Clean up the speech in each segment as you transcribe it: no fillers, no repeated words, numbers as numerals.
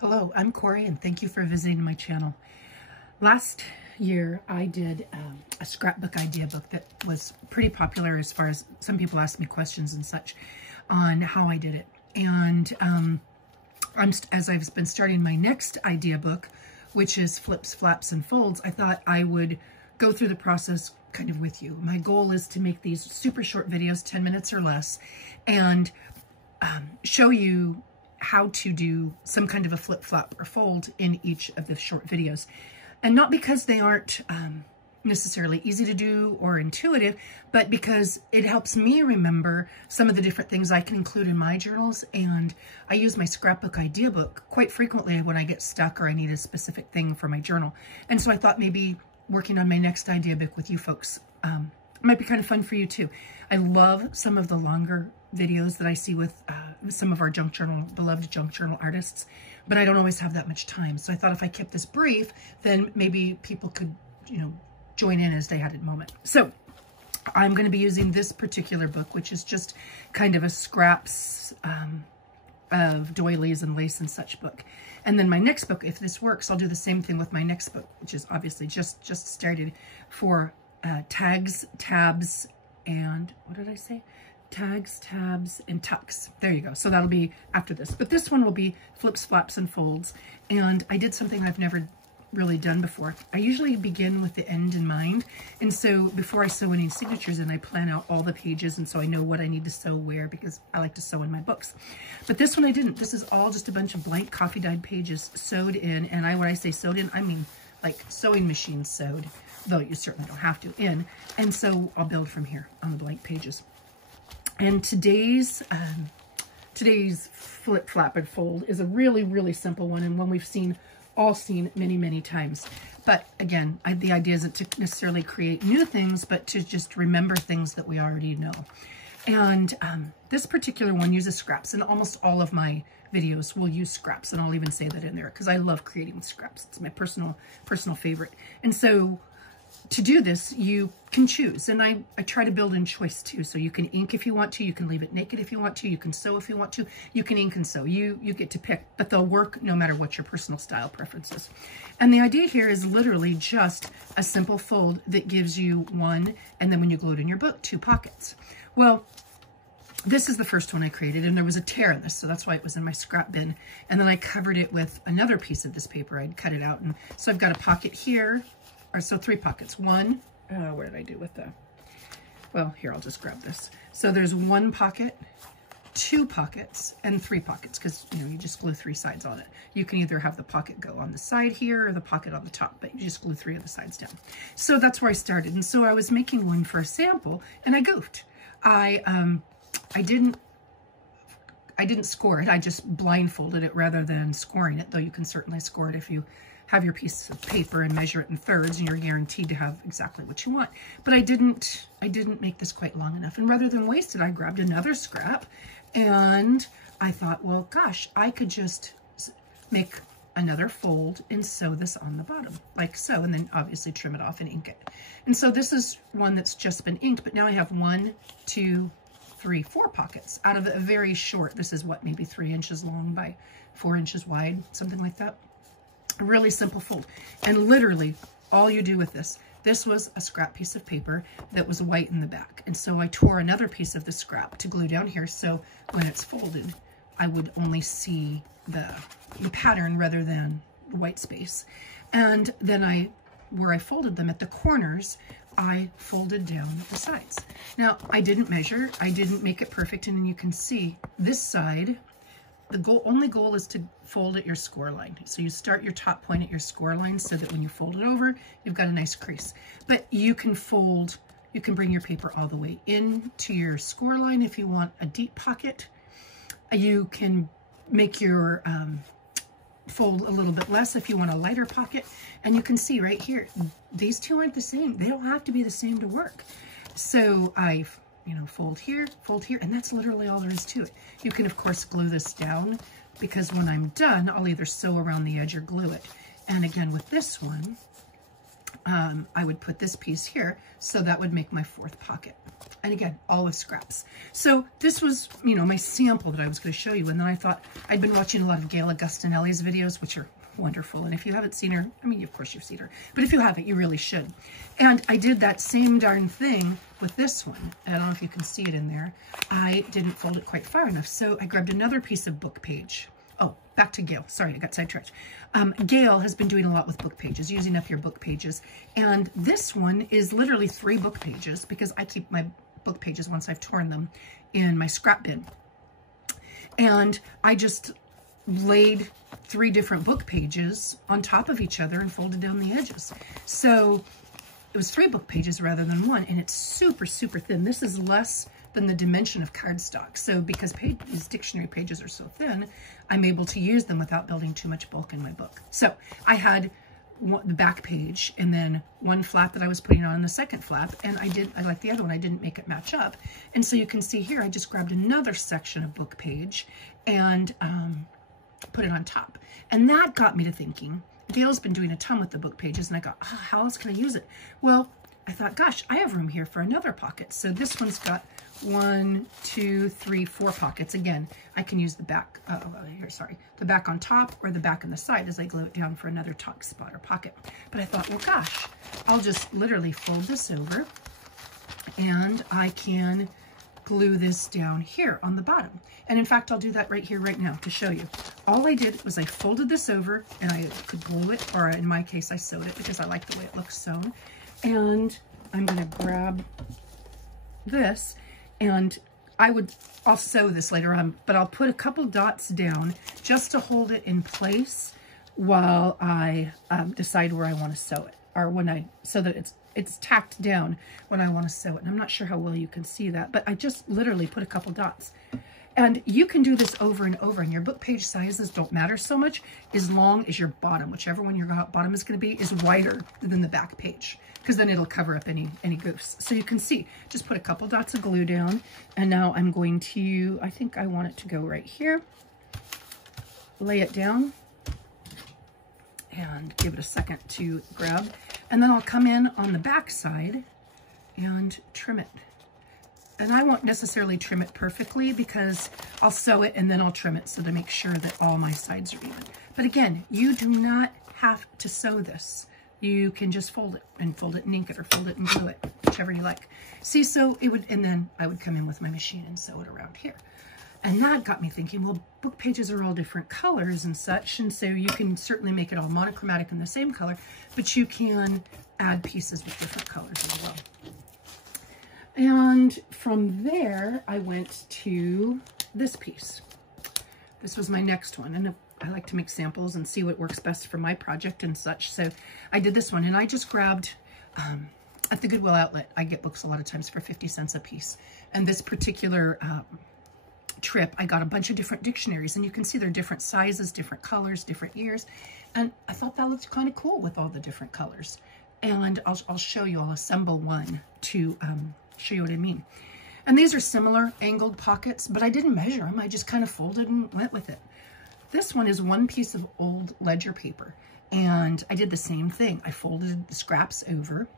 Hello, I'm Corey and thank you for visiting my channel. Last year I did a scrapbook idea book that was pretty popular as far as some people asked me questions and such on how I did it. And as I've been starting my next idea book, which is Flips, Flaps, and Folds, I thought I would go through the process kind of with you. My goal is to make these super short videos, 10 minutes or less, and show you how to do some kind of a flip, flap, or fold in each of the short videos. And not because they aren't necessarily easy to do or intuitive, but because it helps me remember some of the different things I can include in my journals. And I use my scrapbook idea book quite frequently when I get stuck or I need a specific thing for my journal. And so I thought maybe working on my next idea book with you folks might be kind of fun for you too. I love some of the longer videos that I see with some of our beloved junk journal artists, but I don't always have that much time. So I thought if I kept this brief, then maybe people could, join in as they had a moment. So I'm going to be using this particular book, which is just kind of a scraps of doilies and lace and such book. And then my next book, if this works, I'll do the same thing with my next book, which is obviously just started for tags, tabs, and what did I say? Tags, tabs, and tucks. There you go. So that'll be after this. But this one will be flips, flaps, and folds. And I did something I've never really done before. I usually begin with the end in mind. And so before I sew any signatures in, I plan out all the pages. And so I know what I need to sew where, because I like to sew in my books. But this one I didn't. This is all just a bunch of blank coffee dyed pages sewed in. And when I say sewed in, I mean like sewing machine sewed, though you certainly don't have to, in. And so I'll build from here on the blank pages. And today's flip, flap, and fold is a really, really simple one, and one we've all seen many, many times. But again, the idea isn't to necessarily create new things, but to just remember things that we already know. And this particular one uses scraps, and almost all of my videos will use scraps, and I'll even say that in there because I love creating with scraps. It's my personal favorite. And so to do this, you can choose, and I try to build in choice too. So you can ink if you want to, you can leave it naked if you want to, you can sew if you want to, you can ink and sew. You get to pick, but they'll work no matter what your personal style preference is. And the idea here is literally just a simple fold that gives you one, and then when you glue it in your book, 2 pockets. Well, this is the first one I created, and there was a tear in this, so that's why it was in my scrap bin. And then I covered it with another piece of this paper. I'd cut it out, and so I've got a pocket here. So 3 pockets. One, where did I do with the, well, here, I'll just grab this. So there's 1 pocket, 2 pockets, and 3 pockets, because, you just glue 3 sides on it. You can either have the pocket go on the side here or the pocket on the top, but you just glue 3 of the sides down. So that's where I started. And so I was making one for a sample, and I goofed. I didn't score it. I just blindfolded it rather than scoring it, though you can certainly score it if you have your piece of paper and measure it in thirds, and you're guaranteed to have exactly what you want. But I didn't make this quite long enough. And rather than waste it, I grabbed another scrap, and I thought, well, gosh, I could just make another fold and sew this on the bottom, like so, and then obviously trim it off and ink it. And so this is one that's just been inked, but now I have 1, 2, 3, 4 pockets out of a very short, this is what, maybe 3 inches long by 4 inches wide, something like that. A really simple fold. And literally all you do with this was a scrap piece of paper that was white in the back. And so I tore another piece of the scrap to glue down here, so when it's folded, I would only see the pattern rather than the white space. And then where I folded them at the corners, I folded down the sides. Now, I didn't measure, I didn't make it perfect, and you can see this side, the only goal is to fold at your score line. So you start your top point at your score line so that when you fold it over, you've got a nice crease. But you can bring your paper all the way into your score line if you want a deep pocket. You can make your fold a little bit less if you want a lighter pocket. And you can see right here, these two aren't the same. They don't have to be the same to work. So I've fold here, and that's literally all there is to it. You can, of course, glue this down, because when I'm done, I'll either sew around the edge or glue it. And again, with this one, I would put this piece here, so that would make my fourth pocket. And again, all with scraps. So this was, you know, my sample that I was going to show you. And then I thought, I'd been watching a lot of Gayle Agostinelli's videos, which are wonderful. And if you haven't seen her, I mean, of course you've seen her, but if you haven't, you really should. And I did that same darn thing with this one. I don't know if you can see it in there. I didn't fold it quite far enough, so I grabbed another piece of book page. Oh, back to Gayle. Sorry, I got sidetracked. Gayle has been doing a lot with book pages, using up your book pages. And this one is literally 3 book pages, because I keep my book pages once I've torn them in my scrap bin. And I just laid 3 different book pages on top of each other and folded down the edges. So it was 3 book pages rather than 1, and it's super, super thin. This is less than the dimension of cardstock. So because these dictionary pages are so thin, I'm able to use them without building too much bulk in my book. So I had the back page and then one flap that I was putting on the second flap, and I like the other one, I didn't make it match up. And so you can see here, I just grabbed another section of book page and put it on top. And that got me to thinking, Gayle's been doing a ton with the book pages, and I got, oh, how else can I use it? Well, I thought, gosh, I have room here for another pocket. So this one's got 1, 2, 3, 4 pockets. Again, I can use the back, the back on top or the back on the side as I glue it down for another top spot or pocket. But I thought, well, gosh, I'll just literally fold this over and I can glue this down here on the bottom. And in fact, I'll do that right here, right now to show you. All I did was I folded this over and I could glue it, or in my case, I sewed it because I like the way it looks sewn. And I'm going to grab this, and I'll sew this later on, but I'll put a couple dots down just to hold it in place while I decide where I want to sew it, or so that it's tacked down when I want to sew it. And I'm not sure how well you can see that, but I just literally put a couple dots. And you can do this over and over, and your book page sizes don't matter so much as long as your bottom, whichever one your bottom is going to be, is wider than the back page, because then it'll cover up any goofs. So you can see, just put a couple dots of glue down, and now I'm going to, I think I want it to go right here, lay it down, and give it a second to grab, and then I'll come in on the back side and trim it. And I won't necessarily trim it perfectly because I'll sew it and then I'll trim it so to make sure that all my sides are even. But again, you do not have to sew this. You can just fold it and ink it, or fold it and glue it, whichever you like. See, so it would, and then I would come in with my machine and sew it around here. And that got me thinking, well, book pages are all different colors and such, and so you can certainly make it all monochromatic in the same color, but you can add pieces with different colors as well. And from there, I went to this piece. This was my next one, and I like to make samples and see what works best for my project and such. So I did this one, and I just grabbed, at the Goodwill outlet, I get books a lot of times for 50 cents a piece. And this particular trip, I got a bunch of different dictionaries, and you can see they're different sizes, different colors, different years. And I thought that looked kind of cool with all the different colors. And I'll show you, I'll assemble one to show you what I mean. And these are similar angled pockets, but I didn't measure them. I just kind of folded and went with it. This one is one piece of old ledger paper, and I did the same thing. I folded the scraps over,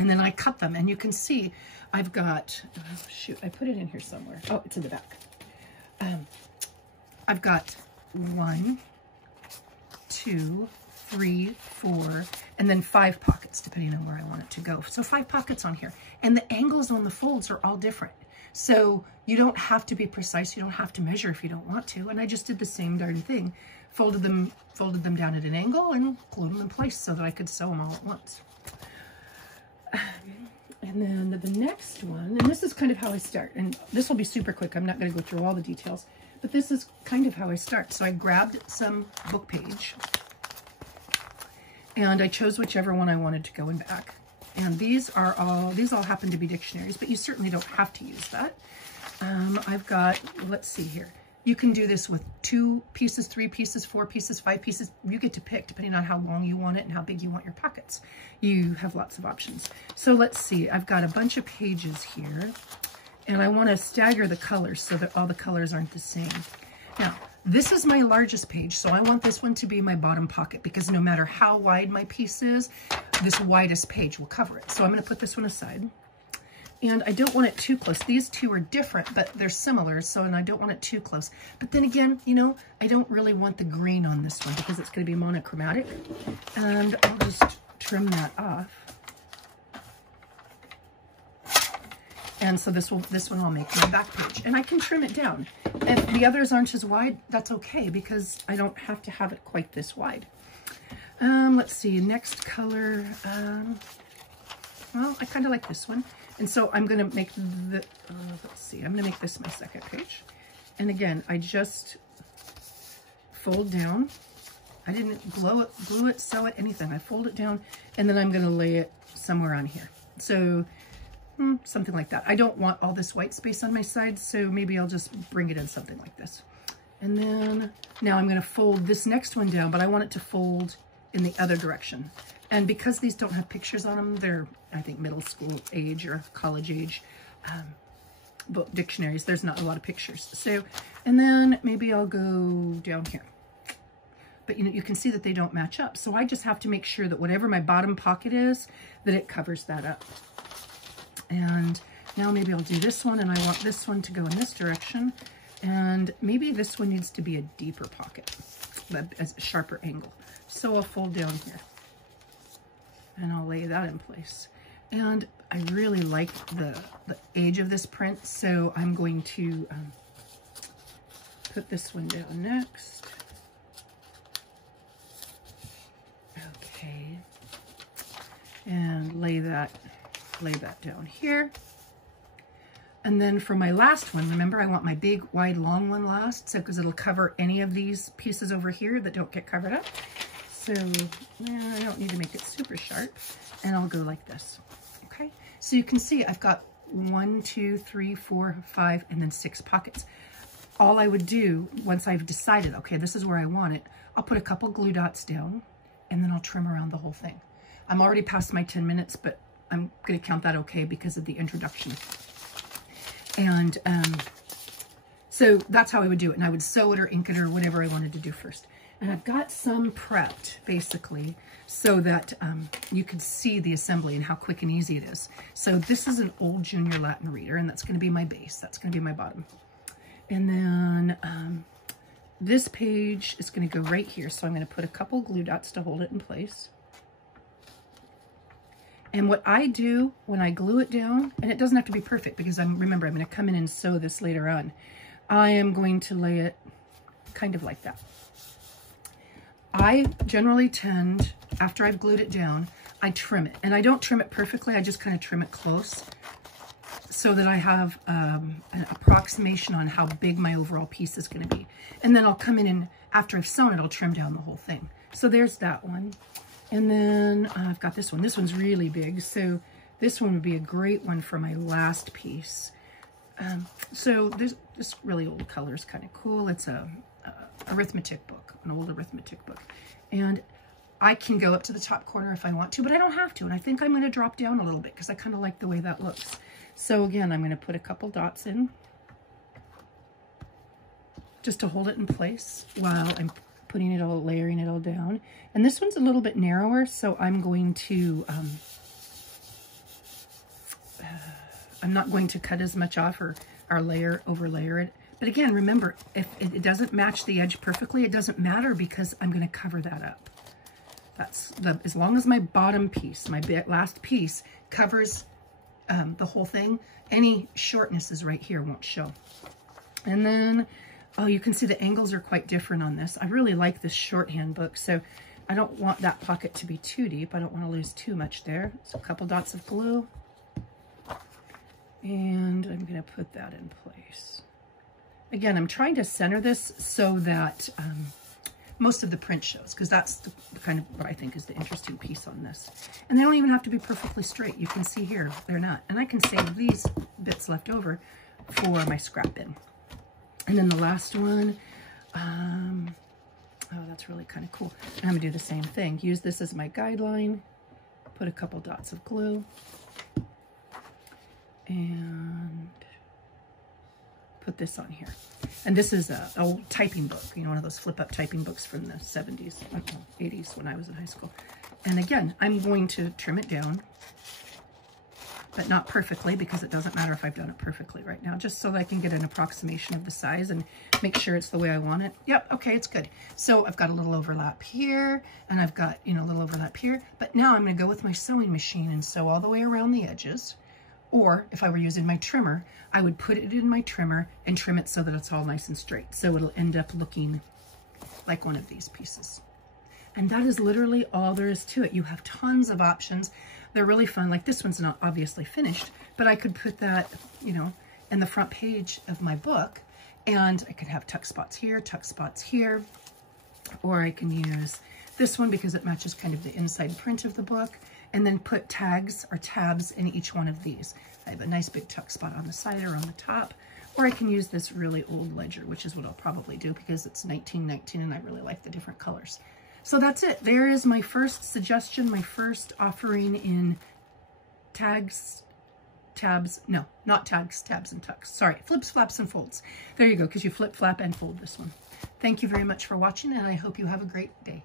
and then I cut them, and you can see I've got, oh, shoot, I put it in here somewhere. Oh, it's in the back. I've got 1, 2, 3, 4, and then 5 pockets, depending on where I want it to go. So 5 pockets on here. And the angles on the folds are all different. So you don't have to be precise. You don't have to measure if you don't want to. And I just did the same darn thing. Folded them down at an angle and glued them in place so that I could sew them all at once. And then the next one, and this is kind of how I start. And this will be super quick. I'm not going to go through all the details. But this is kind of how I start. So I grabbed some book page, and I chose whichever one I wanted to go in back. And these all happen to be dictionaries, but you certainly don't have to use that. I've got, let's see here. You can do this with 2 pieces, 3 pieces, 4 pieces, 5 pieces. You get to pick depending on how long you want it and how big you want your pockets. You have lots of options. So let's see, I've got a bunch of pages here, and I want to stagger the colors so that all the colors aren't the same. Now, This is my largest page, so I want this one to be my bottom pocket because no matter how wide my piece is, this widest page will cover it. So I'm going to put this one aside. And I don't want it too close. These two are different, but they're similar, so, and I don't want it too close. But then again, you know, I don't really want the green on this one because it's going to be monochromatic. And I'll just trim that off. And so this one I'll make my back page. And I can trim it down. If the others aren't as wide, that's okay because I don't have to have it quite this wide. Let's see, next color. Well, I kind of like this one. And so I'm going to make the, let's see, I'm going to make this my second page. And again, I just fold down. I didn't glue it, sew it, anything. I fold it down and then I'm going to lay it somewhere on here. So something like that. I don't want all this white space on my side, so maybe I'll just bring it in something like this. And then now I'm going to fold this next one down, but I want it to fold in the other direction. And because these don't have pictures on them, they're, I think, middle school age or college age book dictionaries. There's not a lot of pictures. So, and then maybe I'll go down here. But you know, you can see that they don't match up. So I just have to make sure that whatever my bottom pocket is, that it covers that up. And now maybe I'll do this one, and I want this one to go in this direction. And maybe this one needs to be a deeper pocket, as a sharper angle. So I'll fold down here. And I'll lay that in place. And I really like the age of this print, so I'm going to put this one down next. Okay. And lay that down here. And then for my last one, remember I want my big, wide, long one last, so because it'll cover any of these pieces over here that don't get covered up. So I don't need to make it super sharp, and I'll go like this. Okay, so you can see I've got 1, 2, 3, 4, 5, and then 6 pockets. All I would do once I've decided, okay, this is where I want it, I'll put a couple glue dots down, and then I'll trim around the whole thing. I'm already past my 10 minutes, but I'm going to count that okay because of the introduction. And so that's how I would do it, and I would sew it or ink it or whatever I wanted to do first. And I've got some prepped, basically, so that you could see the assembly and how quick and easy it is. So this is an old junior Latin reader, and that's going to be my base. That's going to be my bottom. And then this page is going to go right here. So I'm going to put a couple glue dots to hold it in place. And what I do when I glue it down, and it doesn't have to be perfect because remember, I'm going to come in and sew this later on. I am going to lay it kind of like that. I generally tend, after I've glued it down, I trim it. And I don't trim it perfectly, I just kind of trim it close so that I have an approximation on how big my overall piece is going to be. And then I'll come in and, after I've sewn it, I'll trim down the whole thing. So there's that one. And then I've got this one. This one's really big, so this one would be a great one for my last piece. So this really old color is kind of cool. It's a arithmetic book, an old arithmetic book. And I can go up to the top corner if I want to, but I don't have to. And I think I'm going to drop down a little bit because I kind of like the way that looks. So again, I'm going to put a couple dots in just to hold it in place while I'm putting it all, layering it all down. And this one's a little bit narrower, so I'm going to, I'm not going to cut as much off or over-layer it. But again, remember, if it doesn't match the edge perfectly, it doesn't matter because I'm going to cover that up. As long as my bottom piece, my last piece, covers the whole thing, any shortnesses right here won't show. And then, oh, you can see the angles are quite different on this. I really like this shorthand book, so I don't want that pocket to be too deep. I don't want to lose too much there. So a couple dots of glue. And I'm going to put that in place. Again, I'm trying to center this so that most of the print shows, because that's the kind of what I think is the interesting piece on this. And they don't even have to be perfectly straight. You can see here, they're not. And I can save these bits left over for my scrap bin. And then the last one, oh, that's really kind of cool. And I'm going to do the same thing. Use this as my guideline, put a couple dots of glue, and put this on here. And this is an old typing book, you know, one of those flip-up typing books from the 70s, 80s when I was in high school. And again, I'm going to trim it down, but not perfectly, because it doesn't matter if I've done it perfectly right now, just so that I can get an approximation of the size and make sure it's the way I want it. Yep, okay, it's good. So I've got a little overlap here, and I've got, you know, a little overlap here, but now I'm gonna go with my sewing machine and sew all the way around the edges. Or if I were using my trimmer, I would put it in my trimmer and trim it so that it's all nice and straight. So it'll end up looking like one of these pieces. And that is literally all there is to it. You have tons of options. They're really fun. Like this one's not obviously finished, but I could put that, you know, in the front page of my book, and I could have tuck spots here, or I can use this one because it matches kind of the inside print of the book, and then put tags or tabs in each one of these. I have a nice big tuck spot on the side or on the top, or I can use this really old ledger, which is what I'll probably do because it's 1919 and I really like the different colors. So that's it. There is my first suggestion, my first offering in tags, tabs, no, not tags, tabs, and tucks. Sorry, flips, flaps, and folds. There you go, because you flip, flap, and fold this one. Thank you very much for watching, and I hope you have a great day.